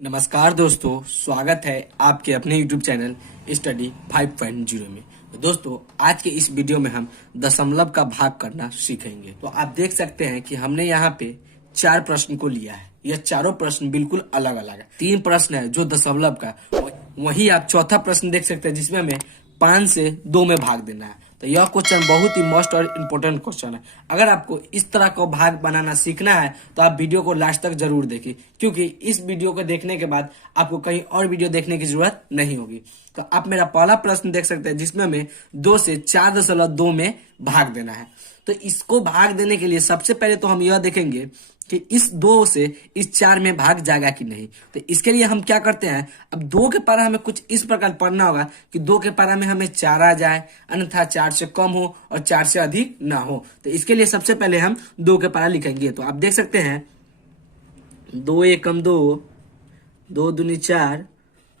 नमस्कार दोस्तों, स्वागत है आपके अपने YouTube चैनल स्टडी 5.0 में। तो दोस्तों, आज के इस वीडियो में हम दशमलव का भाग करना सीखेंगे। तो आप देख सकते हैं कि हमने यहाँ पे 4 प्रश्न को लिया है। यह चारों प्रश्न बिल्कुल अलग अलग है। 3 प्रश्न है जो दशमलव का, वही आप चौथा प्रश्न देख सकते हैं जिसमें हमें 5 से 2 में भाग देना है। तो यह क्वेश्चन बहुत ही मस्ट और इम्पोर्टेंट क्वेश्चन है। अगर आपको इस तरह का भाग बनाना सीखना है तो आप वीडियो को लास्ट तक जरूर देखिए, क्योंकि इस वीडियो को देखने के बाद आपको कहीं और वीडियो देखने की जरूरत नहीं होगी। तो आप मेरा पहला प्रश्न देख सकते हैं जिसमें हमें 2 से 4.2 में भाग देना है। तो इसको भाग देने के लिए सबसे पहले तो हम यह देखेंगे कि इस 2 से इस 4 में भाग जाएगा कि नहीं। तो इसके लिए हम क्या करते हैं, अब 2 के पारा हमें कुछ इस प्रकार पढ़ना होगा कि 2 के पारा में हमें 4 आ जाए, अन्यथा 4 से कम हो और 4 से अधिक ना हो। तो इसके लिए सबसे पहले हम 2 के पारा लिखेंगे। तो आप देख सकते हैं 2 एकम 2, 2 दूनी 4,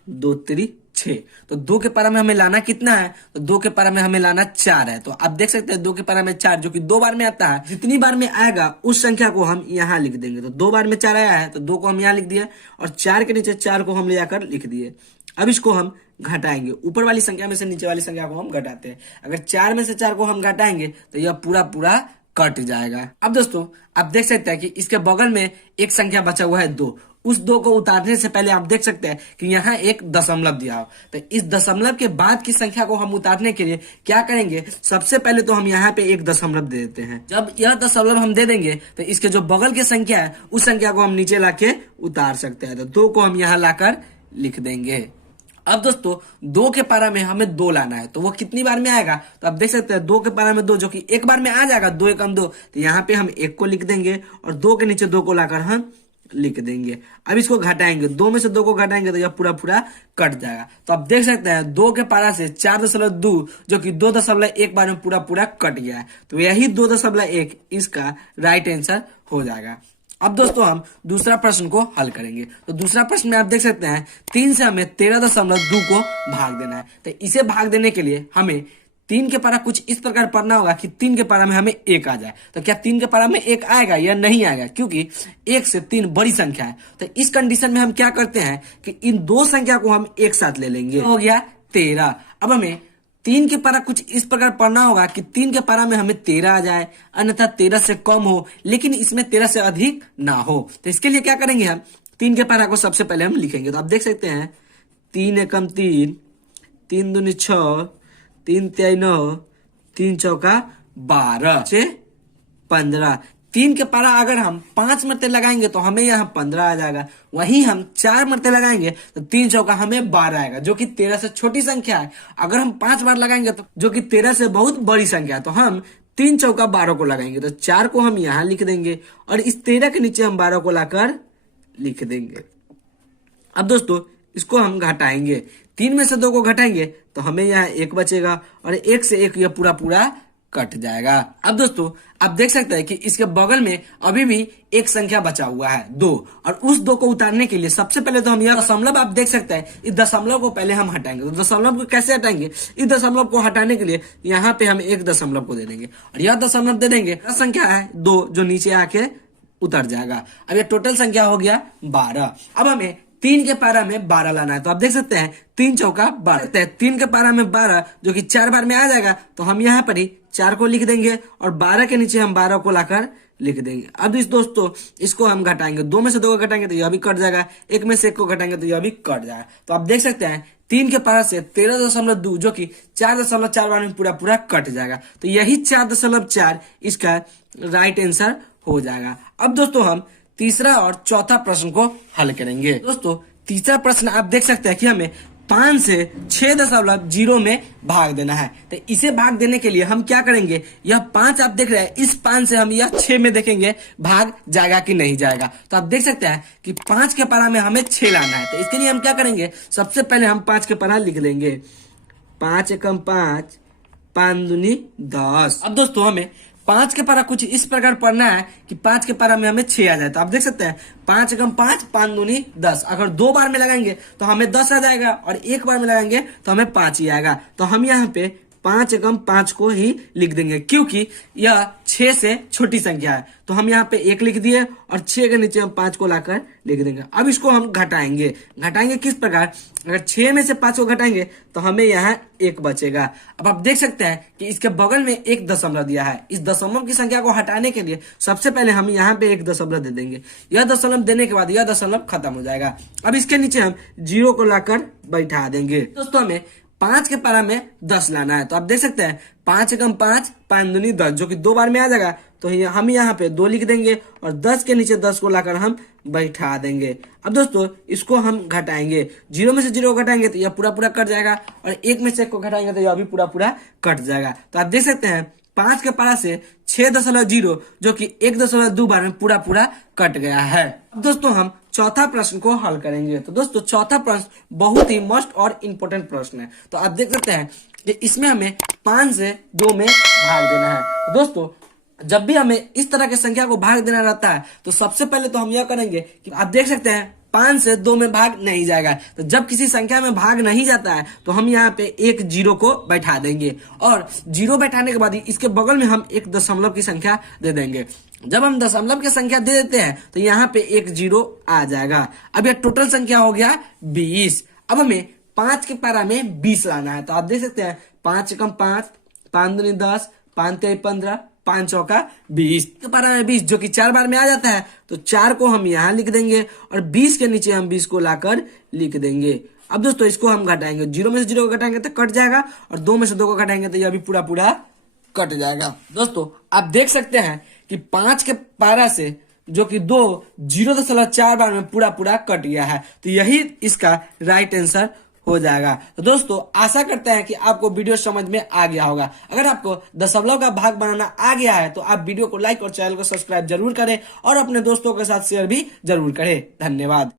2 तिरी 6। तो 2 के पारा में हमें लाना कितना है, तो 2 के पारा में हमें लाना 4 है। तो आप देख सकते हैं 2 के पारा में 4 जो कि 2 बार में आता है। जितनी बार में आएगा उस संख्या को हम यहाँ लिख देंगे। तो 2 बार में 4 आया है तो 2 को हम यहाँ लिख दिए और 4 के नीचे 4 को हम ले जाकर लिख दिए। अब इसको हम घटाएंगे, ऊपर वाली संख्या में से नीचे वाली संख्या को हम घटाते हैं। अगर 4 में से 4 को हम घटाएंगे तो यह पूरा पूरा कट जाएगा। अब दोस्तों, आप देख सकते हैं कि इसके बगल में एक संख्या बचा हुआ है 2। उस 2 को उतारने से पहले आप देख सकते हैं कि यहाँ एक दशमलव दिया हो। तो इस दशमलव के बाद की संख्या को हम उतारने के लिए क्या करेंगे, सबसे पहले तो हम यहाँ पे एक दशमलव दे देते हैं। जब यह दशमलव हम दे देंगे तो इसके जो बगल की संख्या है उस संख्या को हम नीचे लाके उतार सकते हैं। तो 2 को हम यहाँ लाकर लिख देंगे। अब दोस्तों, 2 के पारा में हमें 2 लाना है, तो वो कितनी बार में आएगा, तो आप देख सकते हैं 2 के पारा में 2 जो कि एक बार में आ जाएगा। 2 एकम 2, तो यहाँ पे हम 1 को लिख देंगे और 2 के नीचे 2 को लाकर हम लिख देंगे। अब इसको घटाएंगे, 2 में से 2 को घटाएंगे तो यह पूरा पूरा कट जाएगा। तो आप देख सकते हैं 2 के पारा से 4.2 जो कि 2.1 बार में पूरा पूरा कट गया है। तो यही 2.1 इसका राइट आंसर हो जाएगा। अब दोस्तों, हम दूसरा प्रश्न को हल करेंगे। तो दूसरा प्रश्न में आप देख सकते हैं 3 से हमें 13.2 को भाग देना है। तो इसे भाग देने के लिए हमें 3 के पारा कुछ इस प्रकार पढ़ना होगा कि 3 के पारा में हमें 1 आ जाए। तो क्या 3 के पारा में 1 आएगा या नहीं आएगा, क्योंकि 1 से 3 बड़ी संख्या है। तो इस कंडीशन में हम क्या करते हैं कि इन 2 संख्या को हम एक साथ ले लेंगे। हो गया 13। अब हमें 3 के पारा कुछ इस प्रकार पढ़ना होगा कि 3 के पारा में हमें 13 आ जाए, अन्यथा 13 से कम हो लेकिन इसमें 13 से अधिक ना हो। तो इसके लिए क्या करेंगे, हम 3 के पारा को सबसे पहले हम लिखेंगे। तो आप देख सकते हैं 3 एकम 3, 3 दूनी 6, 3 तिहाई 9, 3 चौका 12 से 15। 3 के पारा अगर हम 5 मरते लगाएंगे तो हमें यहाँ 15 आ जाएगा। वहीं हम 4 मरते लगाएंगे तो 3 चौका हमें 12 आएगा, जो कि 13 से छोटी संख्या है। अगर हम 5 बार लगाएंगे तो जो कि 13 से बहुत बड़ी संख्या है, तो हम 3 चौका 12 को लगाएंगे। तो 4 को हम यहाँ लिख देंगे और इस 13 के नीचे हम 12 को लाकर लिख देंगे। अब दोस्तों, इसको हम घटाएंगे। 3 में से 2 को घटाएंगे तो हमें यहाँ 1 बचेगा और 1 से 1 यह पूरा पूरा कट जाएगा। अब दोस्तों, आप देख सकते हैं कि इसके बगल में अभी भी एक संख्या बचा हुआ है 2, और उस 2 को उतारने के लिए सबसे पहले तो हम यह दशमलव, आप देख सकते हैं इस दशमलव को पहले हम हटाएंगे। तो दशमलव को कैसे हटाएंगे, इस दशमलव को हटाने के लिए यहाँ पे हम एक दशमलव को दे देंगे और यह दशमलव दे देंगे। संख्या है 2 जो नीचे आके उतर जाएगा। अब ये टोटल संख्या हो गया 12। अब हमें 3 के पारा में 12 लाना है। तो आप देख सकते हैं 3 चौका 12। 3 के पारा में 12 जो कि 4 बार में आ जाएगा, तो हम यहाँ पर ही 4 को लिख देंगे और 12 के नीचे हम 12 को लाकर लिख देंगे। अब इस दोस्तों, इसको हम घटाएंगे। 2 में से 2 को घटाएंगे तो यह भी कट जाएगा, 1 में से 1 को घटाएंगे तो यह भी कट जाएगा। तो आप देख सकते हैं 3 के पारा से 13.2 जो कि 4.4 बार में पूरा पूरा कट जाएगा। तो यही 4.4 इसका राइट आंसर हो जाएगा। अब दोस्तों, हम तीसरा और चौथा प्रश्न को हल करेंगे। दोस्तों, तीसरा प्रश्न आप देख सकते हैं कि हमें 5 से 6.0 में भाग देना है। तो इसे भाग देने के लिए हम क्या करेंगे, यह 5 आप देख रहे हैं, इस 5 से हम यह 6 में देखेंगे भाग जाएगा कि नहीं जाएगा। तो आप देख सकते हैं कि 5 के पारा में हमें 6 लाना है। तो इसके लिए हम क्या करेंगे, सबसे पहले हम 5 के पारा लिख देंगे। 5 एकम 5, 5 दूनी 10। अब दोस्तों, हमें 5 के पारा कुछ इस प्रकार पढ़ना है कि 5 के पारा में हमें 6 आ जाए। तो आप देख सकते हैं 5 एकम 5, 5 दूनी 10। अगर 2 बार में लगाएंगे तो हमें 10 आ जाएगा और 1 बार में लगाएंगे तो हमें 5 ही आएगा। तो हम यहाँ पे 5 एकम 5 को ही लिख देंगे, क्योंकि यह 6 से छोटी संख्या है। तो हम यहाँ पे 1 लिख दिए और 6 के नीचे हम 5 को लाकर लिख देंगे। अब इसको हम घटाएंगे किस प्रकार, अगर 6 में से 5 को घटाएंगे तो हमें यहाँ 1 बचेगा। अब आप देख सकते हैं कि इसके बगल में 1 दशमलव दिया है। इस दशमलव की संख्या को हटाने के लिए सबसे पहले हम यहाँ पे 1 दशमलव दे देंगे। यह दशमलव देने के बाद यह दशमलव खत्म हो जाएगा। अब इसके नीचे हम 0 को लाकर बैठा देंगे। दोस्तों हमें 5 के पारा में 10 लाना है। तो आप देख सकते हैं 5 एकम 5, 5 दूनी 10, जो कि 2 बार में आ जाएगा। तो हम यहाँ पे 2 लिख देंगे और 10 के नीचे 10 को लाकर हम बैठा देंगे। अब दोस्तों इसको हम घटाएंगे, 0 में से 0 को घटाएंगे तो यह पूरा पूरा कट जाएगा, और 1 में से 1 को घटाएंगे तो यह भी पूरा पूरा कट जाएगा। तो आप देख सकते हैं 5 के पारा से 6.0 जो कि 1.2 बार में पूरा पूरा कट गया है। अब दोस्तों हम चौथा प्रश्न को हल करेंगे। तो दोस्तों चौथा प्रश्न बहुत ही मस्ट और इम्पोर्टेंट प्रश्न है। तो आप देख सकते हैं कि इसमें हमें 5 से 2 में भाग देना है। तो दोस्तों जब भी हमें इस तरह की संख्या को भाग देना रहता है तो सबसे पहले तो हम यह करेंगे कि आप देख सकते हैं 5 से 2 में भाग नहीं जाएगा। तो जब किसी संख्या में भाग नहीं जाता है तो हम यहाँ पे एक 0 को बैठा देंगे, और 0 बैठाने के बाद इसके बगल में हम 1 दशमलव की संख्या दे देंगे। जब हम दशमलव की संख्या दे देते हैं तो यहाँ पे 1 0 आ जाएगा। अब यह टोटल संख्या हो गया 20। अब हमें 5 के पारा में 20 लाना है। तो आप देख सकते हैं 5 एकम 5, 5 दूनी 10, 5 तेई 15, 5 चौका 20 के पारा में 20, जो कि 4 बार में आ जाता है। तो 4 को हम यहाँ लिख देंगे और 20 के नीचे हम 20 को लाकर लिख देंगे। अब दोस्तों इसको हम घटाएंगे, 0 में से 0 को घटाएंगे तो कट जाएगा, और 2 में से 2 को घटाएंगे तो यह भी पूरा पूरा कट जाएगा। दोस्तों आप देख सकते हैं कि 5 के पारा से जो कि 2 0.4 बार में पूरा पूरा कट गया है। तो यही इसका राइट आंसर हो जाएगा। तो दोस्तों आशा करते हैं कि आपको वीडियो समझ में आ गया होगा। अगर आपको दशमलव का भाग बनाना आ गया है तो आप वीडियो को लाइक और चैनल को सब्सक्राइब जरूर करें, और अपने दोस्तों के साथ शेयर भी जरूर करें। धन्यवाद।